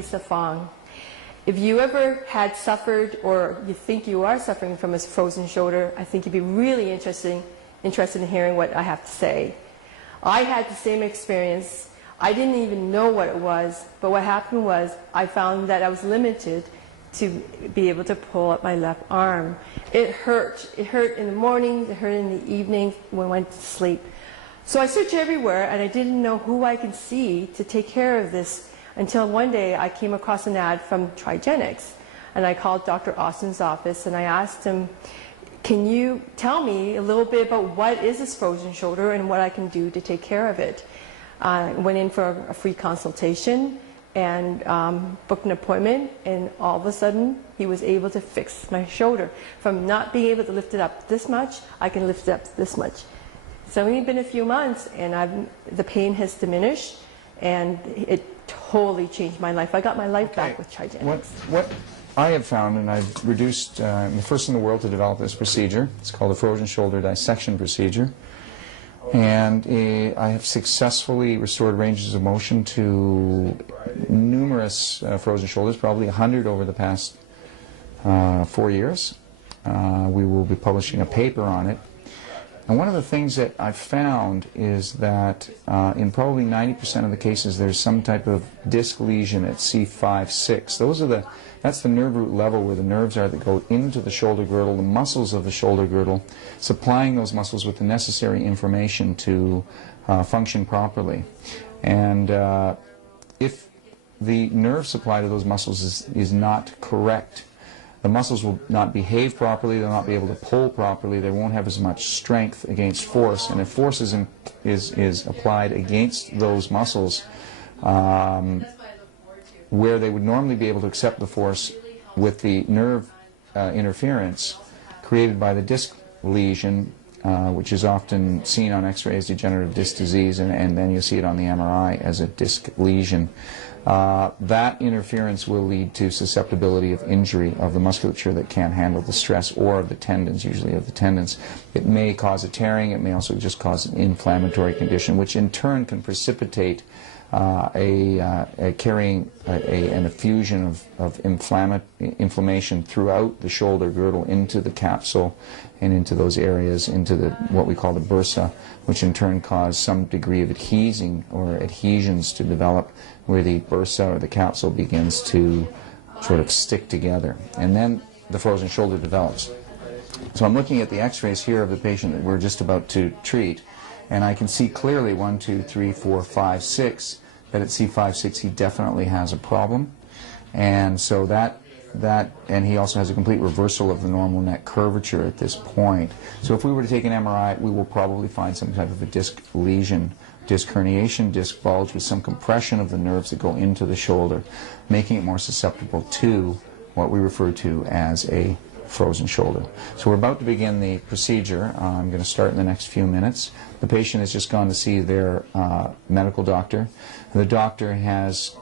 Lisa Fong. If you ever had suffered or you think you are suffering from a frozen shoulder, I think you'd be really interested in hearing what I have to say. I had the same experience. I didn't even know what it was, but what happened was I found that I was limited to be able to pull up my left arm. It hurt. It hurt in the morning, it hurt in the evening when I went to sleep. So I searched everywhere, and I didn't know who I could see to take care of this until one day I came across an ad from Trigenics, and I called Dr. Austin's office, and I asked him, can you tell me a little bit about what is this frozen shoulder and what I can do to take care of it? I went in for a free consultation and booked an appointment, and all of a sudden he was able to fix my shoulder. From not being able to lift it up this much, I can lift it up this much. It's only been a few months, and the pain has diminished, and it totally changed my life. I got my life back with Trigenics. What I have found, and I've reduced, I'm the first in the world to develop this procedure. It's called a frozen shoulder dissection procedure. And I have successfully restored ranges of motion to numerous frozen shoulders, probably 100 over the past 4 years. We will be publishing a paper on it. And one of the things that I've found is that in probably 90% of the cases there's some type of disc lesion at C5, 6. That's the nerve root level where the nerves are that go into the shoulder girdle, the muscles of the shoulder girdle, supplying those muscles with the necessary information to function properly. And if the nerve supply to those muscles is not correct, the muscles will not behave properly, they'll not be able to pull properly, they won't have as much strength against force, and if force is applied against those muscles, where they would normally be able to accept the force with the nerve interference created by the disc lesion, which is often seen on x-ray as degenerative disc disease, and then you see it on the MRI as a disc lesion. That interference will lead to susceptibility of injury of the musculature that can't handle the stress, or of the tendons, usually of the tendons. It may cause a tearing, it may also just cause an inflammatory condition, which in turn can precipitate carrying an effusion of inflammation throughout the shoulder girdle into the capsule and into those areas, into what we call the bursa, which in turn cause some degree of adhesing or adhesions to develop where the bursa or the capsule begins to sort of stick together. And then the frozen shoulder develops. So I'm looking at the x-rays here of the patient that we're just about to treat, and I can see clearly 1, 2, 3, 4, 5, 6 that at C5, 6 he definitely has a problem. And so and he also has a complete reversal of the normal neck curvature at this point. So if we were to take an MRI, we will probably find some type of a disc lesion, disc herniation, disc bulge with some compression of the nerves that go into the shoulder, making it more susceptible to what we refer to as a frozen shoulder. So we're about to begin the procedure. I'm going to start in the next few minutes. The patient has just gone to see their medical doctor. The doctor has,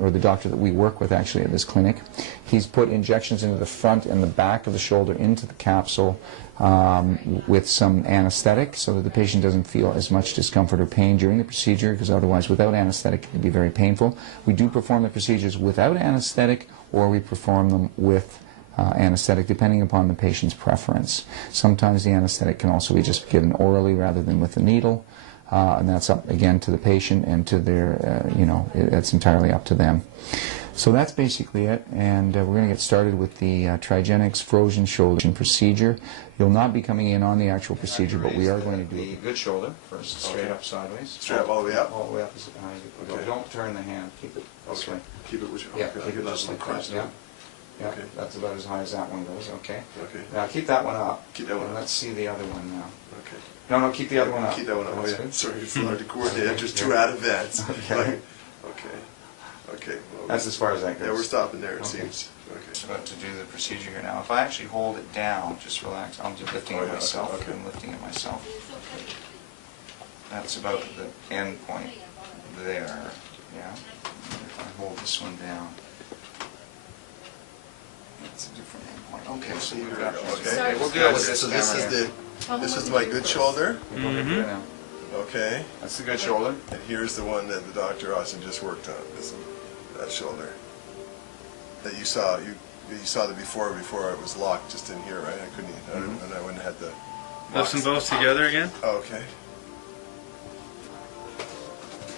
or the doctor that we work with actually at this clinic, he's put injections into the front and the back of the shoulder into the capsule with some anesthetic so that the patient doesn't feel as much discomfort or pain during the procedure, because otherwise without anesthetic it can be very painful. We do perform the procedures without anesthetic, or we perform them with anesthetic, depending upon the patient's preference. Sometimes the anesthetic can also be just given orally rather than with a needle, and that's up again to the patient and to their, that's entirely up to them. So that's basically it, and we're going to get started with the Trigenics frozen shoulder procedure. You'll not be coming in on the actual procedure, but we are going to do the good shoulder first, straight up sideways. Straight up all the way up? All the way up as high as you can go. Don't turn the hand, keep it this way. Keep it with you? Yeah, keep it just like that. Yeah. Yeah, okay. That's about as high as that one goes, okay? Okay. Now keep that one up. Keep that one up. Let's see the other one now. Okay. No, keep the other one up. Keep that one up, oh yeah. Sorry, it's hard to coordinate. Just two at events. Okay. Okay. Well, that's as far as that goes. Yeah, we're stopping there, it seems. Okay. I'm about to do the procedure here now. If I actually hold it down, just relax. I'm just lifting it myself. Okay. I'm lifting it myself. That's about the end point there. Yeah. If I hold this one down. That's a different endpoint. Okay, so you've got okay. We'll deal with this. So this is my good shoulder. Mm-hmm. Okay. That's the good shoulder. And here's the one that the Dr. Austin just worked on. That shoulder. that you saw. You saw the before it was locked just in here, right? I couldn't. And I went and had the. Lifts them both together again. Oh, okay.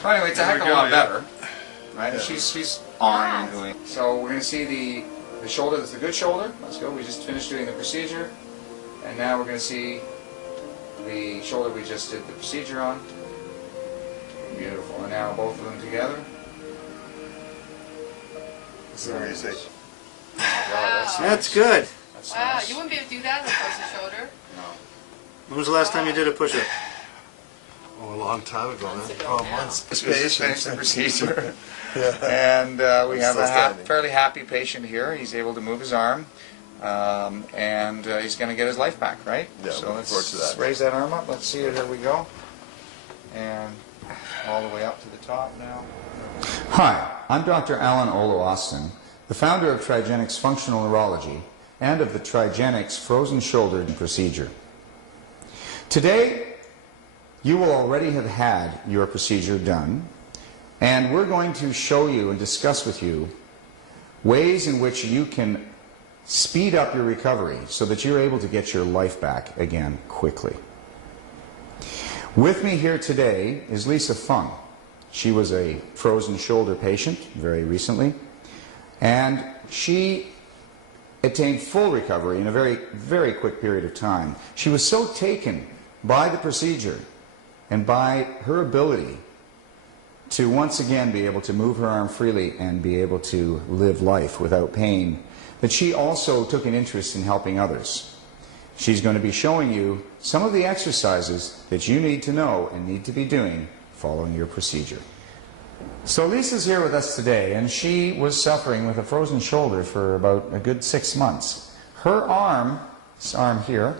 Well, anyway, it's a heck of a lot better, right? Yeah. She's on and doing. So we're going to see the shoulder. That's the good shoulder. Let's go. We just finished doing the procedure, and now we're going to see the shoulder we just did the procedure on. Beautiful. And now both of them together. So what do you say? That's good. That's Wow, nice. you wouldn't be able to do that on a frozen shoulder. No. When was the last time you did a push-up? Oh, a long time ago, man. Months ago Oh, now. months. Just finished the procedure. Yeah. And we I'm have still a standing. fairly happy patient here. He's able to move his arm, and he's going to get his life back, right? Yeah, so looking let's forward to that. raise that arm up. Let's see it. Here we go. And all the way up to the top now. Hi, I'm Dr. Alan Olo Austin, the founder of Trigenics Functional Neurology and of the Trigenics Frozen Shoulder Procedure. Today, you will already have had your procedure done, and we're going to show you and discuss with you ways in which you can speed up your recovery so that you're able to get your life back again quickly. With me here today is Lisa Fung. She was a frozen shoulder patient very recently, and she attained full recovery in a very, very quick period of time. She was so taken by the procedure and by her ability to once again be able to move her arm freely and be able to live life without pain that she also took an interest in helping others. She's going to be showing you some of the exercises that you need to know and need to be doing following your procedure. So Lisa's here with us today, and she was suffering with a frozen shoulder for about a good 6 months. Her arm, this arm here,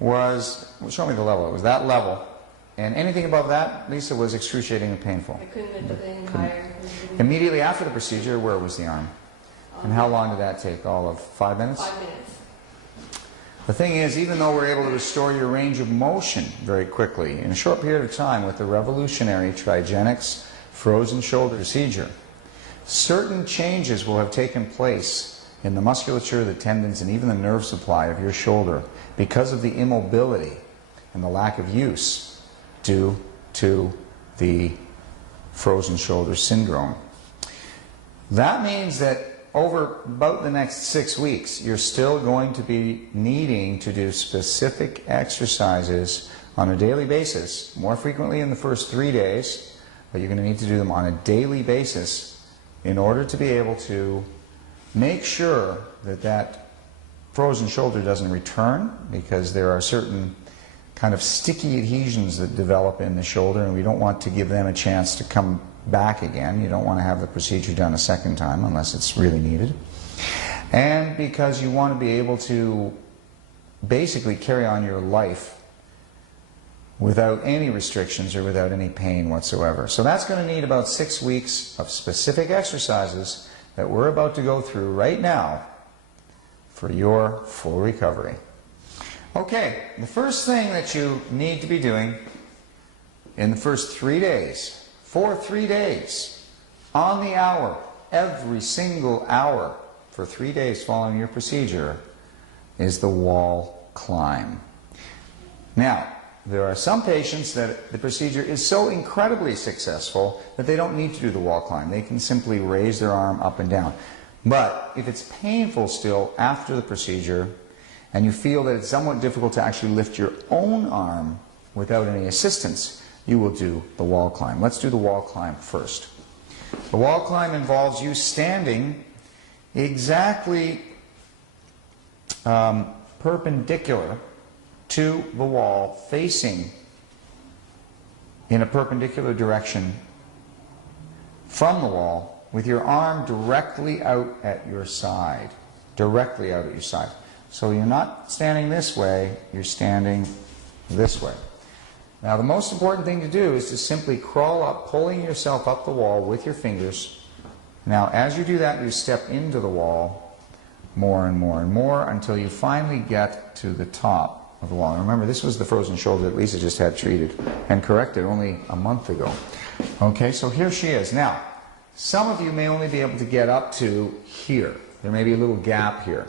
was, well, show me the level, it was that level, and anything above that, Lisa, was excruciatingly painful. I couldn't lift it any higher. Immediately after the procedure, where was the arm? And how long did that take? All of 5 minutes? 5 minutes. The thing is, even though we're able to restore your range of motion very quickly, in a short period of time with the revolutionary Trigenics frozen shoulder procedure, certain changes will have taken place in the musculature, the tendons, and even the nerve supply of your shoulder because of the immobility and the lack of use due to the frozen shoulder syndrome. That means that over about the next 6 weeks, you're still going to be needing to do specific exercises on a daily basis, more frequently in the first 3 days, but you're going to need to do them on a daily basis in order to be able to make sure that that frozen shoulder doesn't return, because there are certain kind of sticky adhesions that develop in the shoulder, and we don't want to give them a chance to come back again. You don't want to have the procedure done a second time unless it's really needed. And because you want to be able to basically carry on your life without any restrictions or without any pain whatsoever. So that's going to need about 6 weeks of specific exercises that we're about to go through right now for your full recovery. Okay, the first thing that you need to be doing in the first 3 days, for 3 days, on the hour, every single hour, for 3 days following your procedure, is the wall climb. Now, there are some patients that the procedure is so incredibly successful that they don't need to do the wall climb. They can simply raise their arm up and down. But if it's painful still after the procedure, and you feel that it's somewhat difficult to actually lift your own arm without any assistance, you will do the wall climb. Let's do the wall climb first. The wall climb involves you standing exactly perpendicular to the wall, facing in a perpendicular direction from the wall, with your arm directly out at your side. Directly out at your side. So you're not standing this way, you're standing this way. Now the most important thing to do is to simply crawl up, pulling yourself up the wall with your fingers. Now as you do that, you step into the wall more and more and more until you finally get to the top of the wall. And remember, this was the frozen shoulder that Lisa just had treated and corrected only a month ago. Okay, so here she is. Now, Some of you may only be able to get up to here. There may be a little gap here.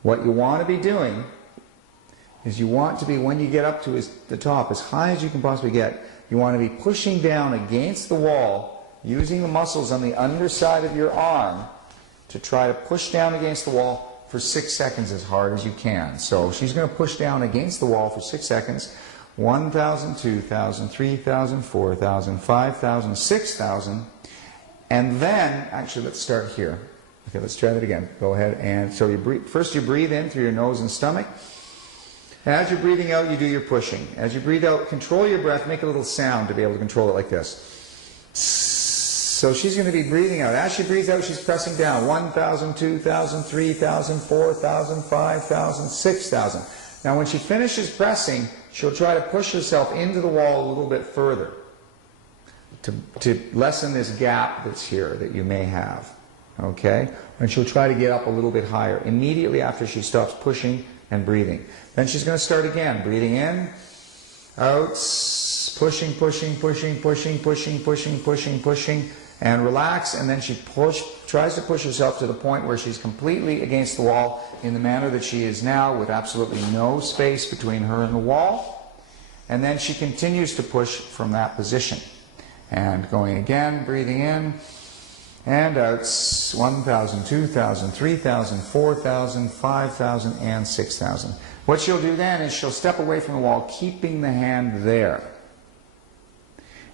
What you want to be doing is you want to be, when you get up to the top, as high as you can possibly get, you want to be pushing down against the wall, using the muscles on the underside of your arm to try to push down against the wall for 6 seconds as hard as you can. So she's going to push down against the wall for 6 seconds. 1,000, 2,000, 3,000, 4,000, 5,000, 6,000. And then, actually, let's start here. Okay, let's try that again. Go ahead and, so you breathe, first you breathe in through your nose and stomach. As you're breathing out, you do your pushing. As you breathe out, control your breath, make a little sound to be able to control it like this. So she's going to be breathing out. As she breathes out, she's pressing down. 1,000, 2,000, 3,000, 4,000, 5,000, 6,000. Now when she finishes pressing, she'll try to push herself into the wall a little bit further to lessen this gap that's here that you may have. Okay? And she'll try to get up a little bit higher immediately after she stops pushing and breathing. Then she's going to start again, breathing in, out, pushing, pushing, pushing, pushing, pushing, pushing, pushing, pushing, and relax. And then she tries to push herself to the point where she's completely against the wall in the manner that she is now, with absolutely no space between her and the wall. And then she continues to push from that position. And going again, breathing in, and out, 1,000, 2,000, 3,000, 4,000, 5,000, and 6,000. What she'll do then is she'll step away from the wall, keeping the hand there.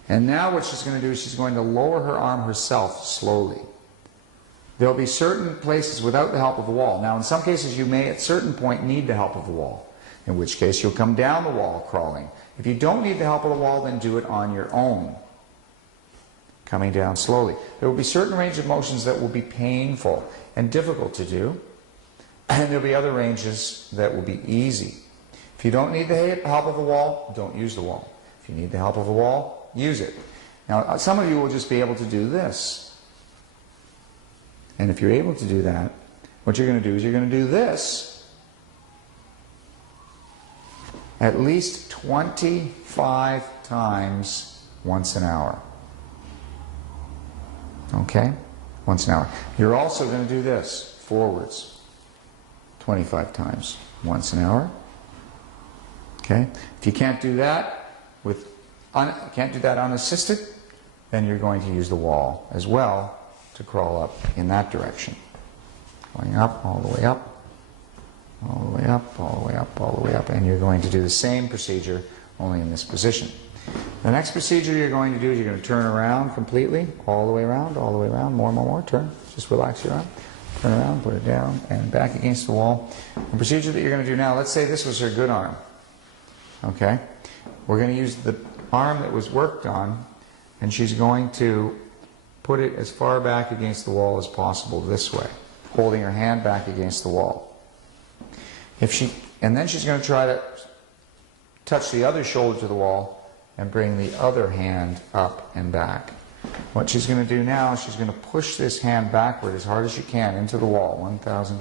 And now what she's going to do is she's going to lower her arm herself slowly. There'll be certain places without the help of the wall. Now in some cases you may at certain point need the help of the wall, in which case you'll come down the wall crawling. If you don't need the help of the wall, then do it on your own, coming down slowly. There will be certain range of motions that will be painful and difficult to do, and there'll be other ranges that will be easy. If you don't need the help of the wall, don't use the wall. If you need the help of the wall, use it. Now, some of you will just be able to do this. And if you're able to do that, what you're going to do is you're going to do this at least 25 times once an hour. Okay? Once an hour. You're also going to do this, forwards, 25 times once an hour. Okay? If you can't do that unassisted, then you're going to use the wall as well to crawl up in that direction. Going up, all the way up, all the way up, all the way up, all the way up, and you're going to do the same procedure, only in this position. The next procedure you're going to do is you're going to turn around completely, all the way around, more, turn, just relax your arm, turn around, put it down, and back against the wall. The procedure that you're going to do now, let's say this was her good arm, okay? We're going to use the arm that was worked on, and she's going to put it as far back against the wall as possible this way, holding her hand back against the wall. And then she's going to try to touch the other shoulder to the wall and bring the other hand up and back. What she's going to do now is she's going to push this hand backward as hard as she can into the wall. 1,000,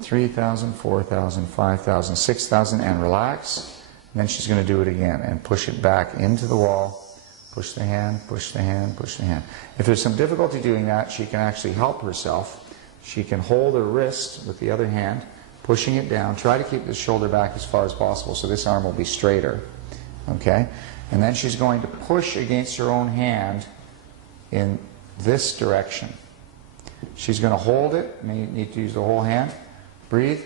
3,000, 4,000, 5,000, 6,000, and relax. And then she's going to do it again and push it back into the wall. Push the hand, push the hand, push the hand. If there's some difficulty doing that, she can actually help herself. She can hold her wrist with the other hand, pushing it down. Try to keep the shoulder back as far as possible so this arm will be straighter. Okay? And then she's going to push against her own hand in this direction. She's going to hold it. May need to use the whole hand. Breathe.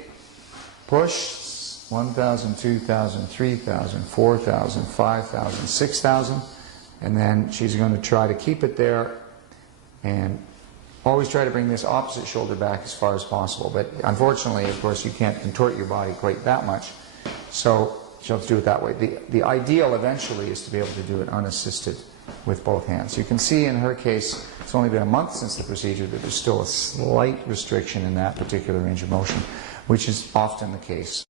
Push. 1,000, 2,000, 3,000, 4,000, 5,000, 6,000. And then she's going to try to keep it there and always try to bring this opposite shoulder back as far as possible. But unfortunately, of course, you can't contort your body quite that much. So she'll have to do it that way. The ideal eventually is to be able to do it unassisted with both hands. You can see in her case, it's only been a month since the procedure, that there's still a slight restriction in that particular range of motion, which is often the case.